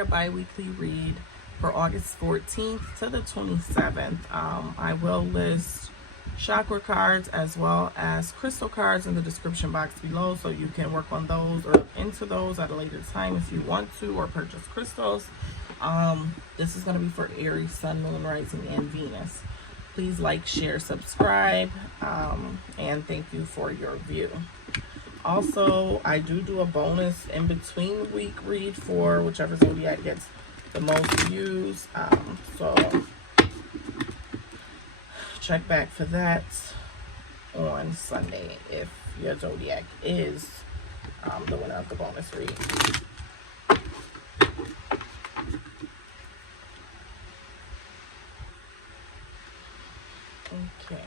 your bi-weekly read for August 14th to the 27th. I will list chakra cards as well as crystal cards in the description box below, so you can work on those or into those at a later time if you want to, or purchase crystals. This is going to be for Aries, Sun, Moon, Rising, and Venus. Please like, share, subscribe, and thank you for your view. Also, I do a bonus in between week read for whichever zodiac gets the most views. So check back for that on Sunday if your zodiac is the winner of the bonus read. Okay.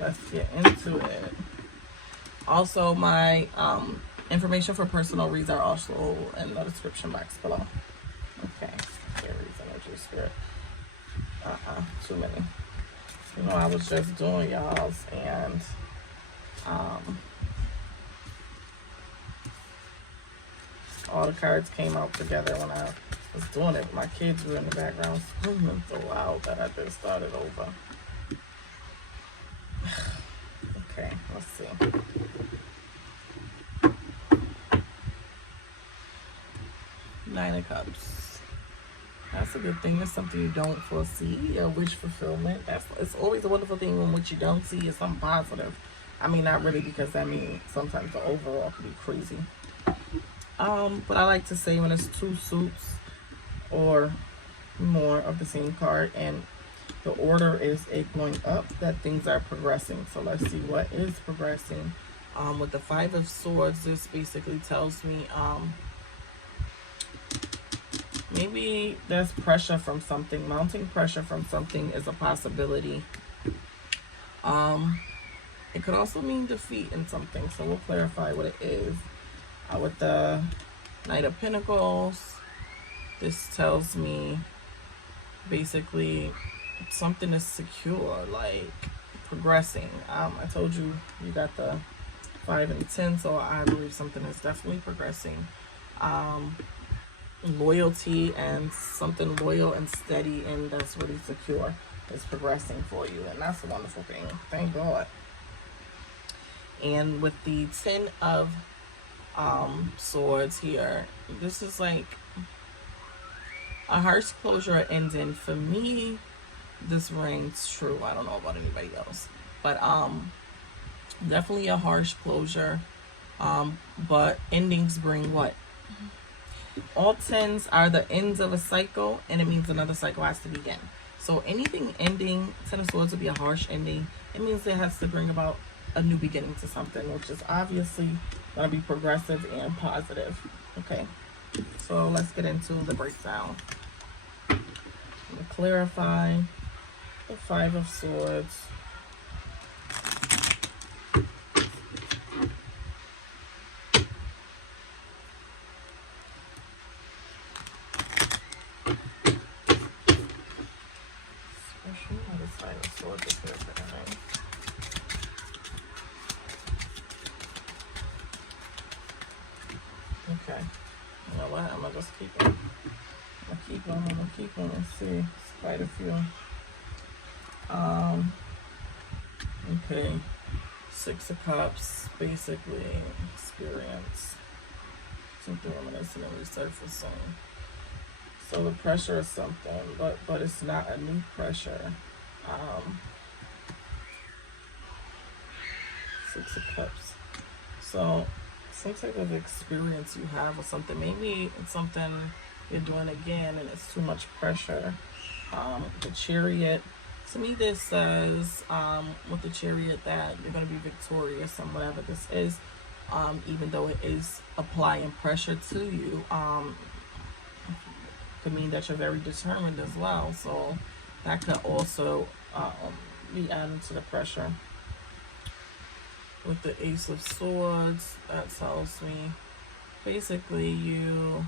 Let's get into it. Also, my information for personal reads are also in the description box below. Okay. Aries energy spirit. Too many. You know, I was just doing y'all's, and all the cards came out together when I was doing it. My kids were in the background screaming so loud that I just started over. Okay, let's see. Nine of Cups. That's a good thing. It's something you don't foresee. A wish fulfillment. It's always a wonderful thing when what you don't see is something positive. I mean, not really, because I mean sometimes the overall can be crazy. But I like to say when it's two suits or more of the same card and the order is it going up, that things are progressing. So let's see what is progressing. With the Five of Swords, this basically tells me maybe there's pressure from something. Mounting pressure from something is a possibility. It could also mean defeat in something, so we'll clarify what it is. With the Knight of Pentacles, this tells me basically something is secure, like progressing. I told you you got the 5 and 10, so I believe something is definitely progressing. Loyalty and something loyal and steady and that's really secure is progressing for you, and that's a wonderful thing. Thank God. And with the 10 of Swords here, this is like a harsh closure ending. For me, this rings true. I don't know about anybody else, but definitely a harsh closure. But endings bring what? All 10s are the ends of a cycle, and it means another cycle has to begin. So anything ending, 10 of Swords would be a harsh ending. It means it has to bring about a new beginning to something, which is obviously going to be progressive and positive. Okay, so let's get into the breakdown. I'm going to clarify the Five of Swords. Okay, you know what? I'm gonna just keep on. I'm gonna keep on and see. It's quite a few. Okay, Six of Cups, basically experience something reminiscent and resurfacing. So the pressure is something, but it's not a new pressure. Six of Cups. So some type of experience you have with something. Maybe it's something you're doing again and it's too much pressure. The Chariot. To me, this says with the Chariot that you're going to be victorious in whatever this is, even though it is applying pressure to you. Could mean that you're very determined as well. So that could also be added to the pressure. With the Ace of Swords, that tells me basically you,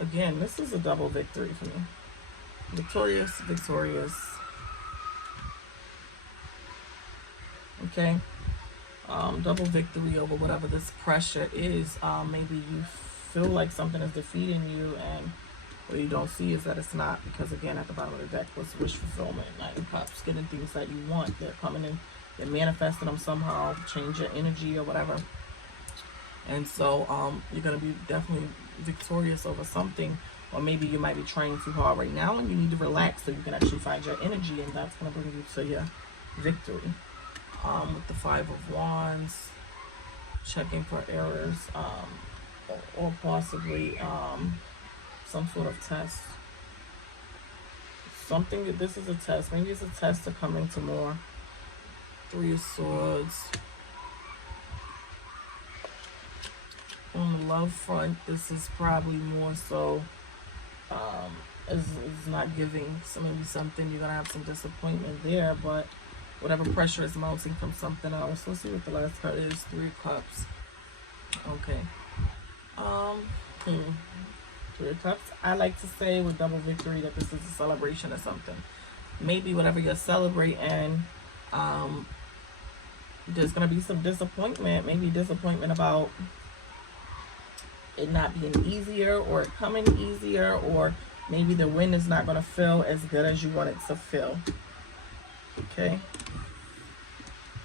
again, this is a double victory for me. Victorious, victorious. Okay. double victory over whatever this pressure is. Maybe you feel like something is defeating you, and what you don't see is that it's not, because again, at the bottom of the deck was wish fulfillment. Nine of Cups, getting things that you want. They're coming in, they're manifesting them somehow, change your energy or whatever. And so you're going to be definitely victorious over something, or maybe you might be trying too hard right now and you need to relax so you can actually find your energy, and that's going to bring you to your victory. With the Five of Wands, checking for errors, or possibly some sort of test. Something, this is a test. Maybe it's a test to come into more. Three of Swords. On the love front, this is probably more so is not giving. So maybe something, you're gonna have some disappointment there, but whatever pressure is mounting from something else. Let's see what the last card is. Three of Cups. Okay. Three of Cups. I like to say with double victory that this is a celebration or something. Maybe whatever you're celebrating, there's gonna be some disappointment. Maybe disappointment about it not being easier, or it coming easier, or maybe the win is not going to feel as good as you want it to feel. Okay,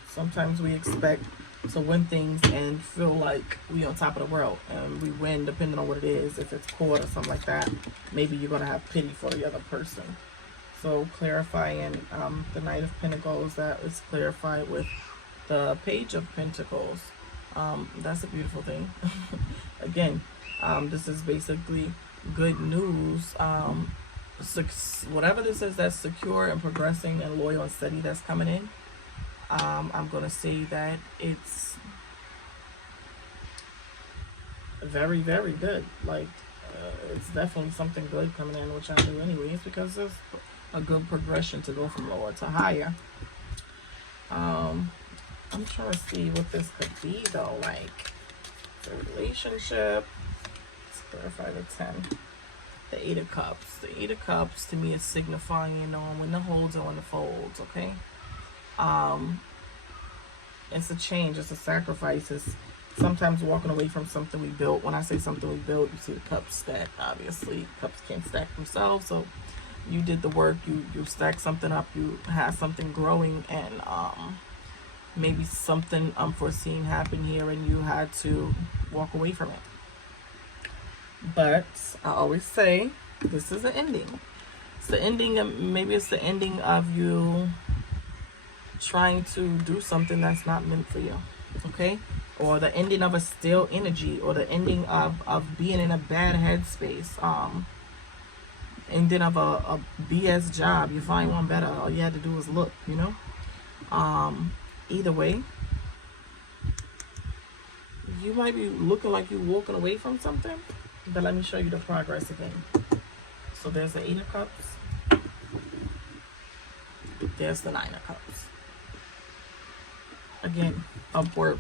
sometimes we expect to win things and feel like we on top of the world, and we win depending on what it is. If it's court or something like that, maybe you're going to have pity for the other person. So clarifying the Knight of Pentacles, that is clarified with the Page of Pentacles. That's a beautiful thing. Again, this is basically good news. Whatever this is that's secure and progressing and loyal and steady that's coming in, I'm going to say that it's very, very good. Like, it's definitely something good coming in, which I do anyways, because there's a good progression to go from lower to higher. I'm trying to see what this could be though, like the relationship. Let's clarify the 10. The Eight of Cups. The Eight of Cups to me is signifying on when the holds and when the folds, okay? It's a change, it's a sacrifice, it's sometimes walking away from something we built. When I say something we built, you see the cups stacked, obviously. Cups can't stack themselves, so you did the work, you stacked something up, you had something growing, and maybe something unforeseen happened here and you had to walk away from it. But I always say this is the ending. It's the ending of, maybe it's the ending of you trying to do something that's not meant for you, okay? Or the ending of a stale energy, or the ending of being in a bad headspace. Ending of a BS job. You find one better, all you had to do was look, you know? Either way, you might be looking like you're walking away from something, but let me show you the progress again. So there's the Eight of Cups. There's the Nine of Cups. Again, upward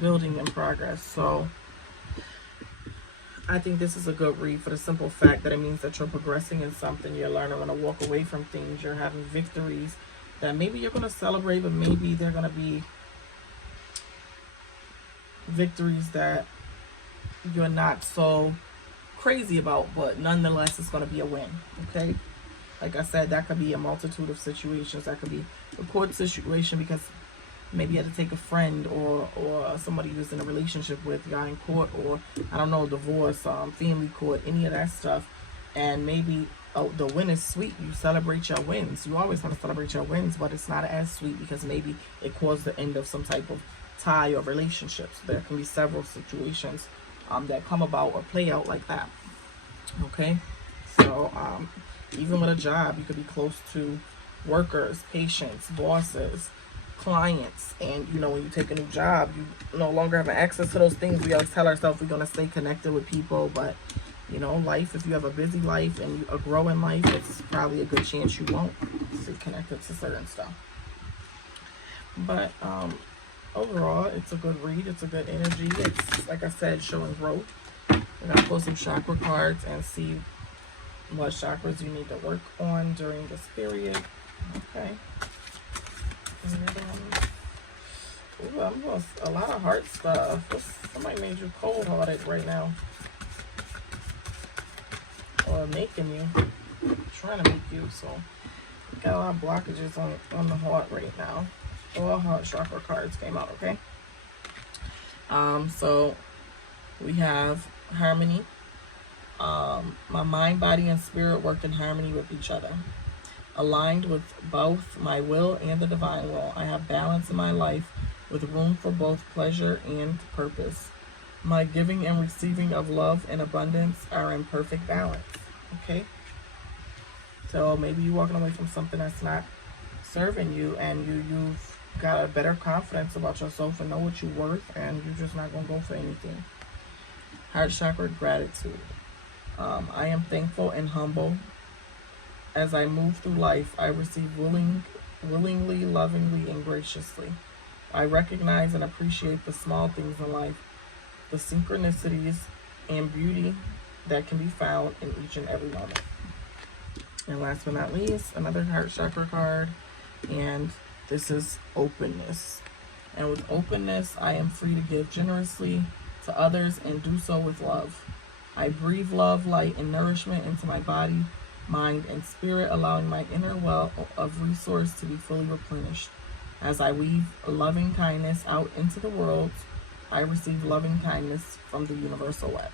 building and progress. So I think this is a good read for the simple fact that it means that you're progressing in something. You're learning when to walk away from things. You're having victories that maybe you're going to celebrate, but maybe they're going to be victories that you're not so crazy about, but nonetheless it's going to be a win, okay? Like I said, that could be a multitude of situations. That could be a court situation because maybe you had to take a friend or somebody who's in a relationship with, y'all in court, or I don't know, divorce, family court, any of that stuff, and maybe the win is sweet. You celebrate your wins. You always want to celebrate your wins, but it's not as sweet because maybe it caused the end of some type of tie or relationship. So there can be several situations that come about or play out like that. Okay, so even with a job, you could be close to workers, patients, bosses, clients, and you know, when you take a new job, you no longer have access to those things. We always tell ourselves we're going to stay connected with people, but you know, life, if you have a busy life and a growing life, it's probably a good chance you won't stay connected to certain stuff. But overall, it's a good read. It's a good energy. It's, like I said, showing growth. We're going to pull some chakra cards and see what chakras you need to work on during this period. Okay. Ooh, I'm doing a lot of heart stuff. Somebody made you cold-hearted right now. Or making you. Trying to make you, so... Got a lot of blockages on the heart right now. All heart chakra cards came out, okay? So we have harmony. My mind, body, and spirit work in harmony with each other. Aligned with both my will and the divine will. I have balance in my life with room for both pleasure and purpose. My giving and receiving of love and abundance are in perfect balance. Okay? So maybe you're walking away from something that's not serving you, and you've got a better confidence about yourself and know what you're worth, and you're just not going to go for anything. Heart chakra, gratitude. I am thankful and humble. As I move through life, I receive willingly, lovingly, and graciously. I recognize and appreciate the small things in life, the synchronicities and beauty that can be found in each and every moment. And last but not least, another heart chakra card, and this is openness. And with openness, I am free to give generously to others and do so with love. I breathe love, light, and nourishment into my body, mind, and spirit, allowing my inner well of resource to be fully replenished. As I weave loving kindness out into the world, I receive loving kindness from the universal web.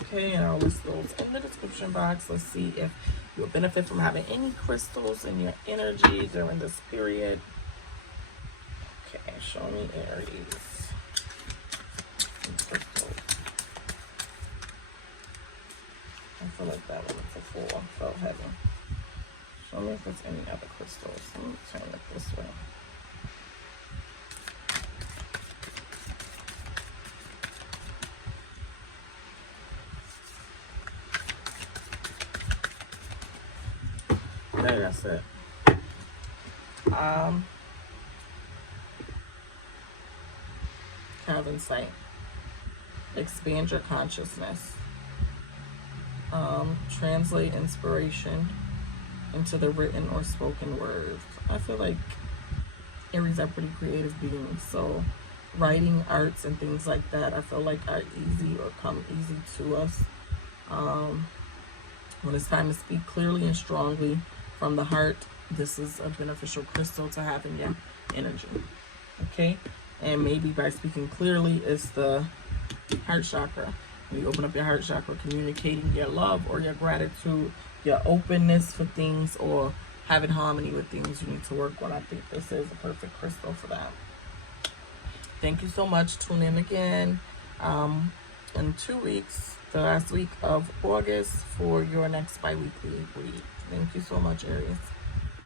Okay, and I'll list those in the description box. Let's see if you'll benefit from having any crystals in your energy during this period. Okay, show me Aries. Crystals. I feel like that one is a 4. Felt heavy. Show me if there's any other crystals. Let me turn it this way. There, that's it. Cavansite. Expand your consciousness. Translate inspiration into the written or spoken word. I feel like Aries are pretty creative beings, so writing, arts, and things like that I feel like are easy or come easy to us. When it's time to speak clearly and strongly from the heart, this is a beneficial crystal to have in your energy. Okay? And maybe by speaking clearly, it's the heart chakra. When you open up your heart chakra, communicating your love or your gratitude, your openness for things, or having harmony with things you need to work on. I think this is a perfect crystal for that. Thank you so much. Tune in again in 2 weeks, the last week of August, for your next bi-weekly read. Thank you so much, Aries.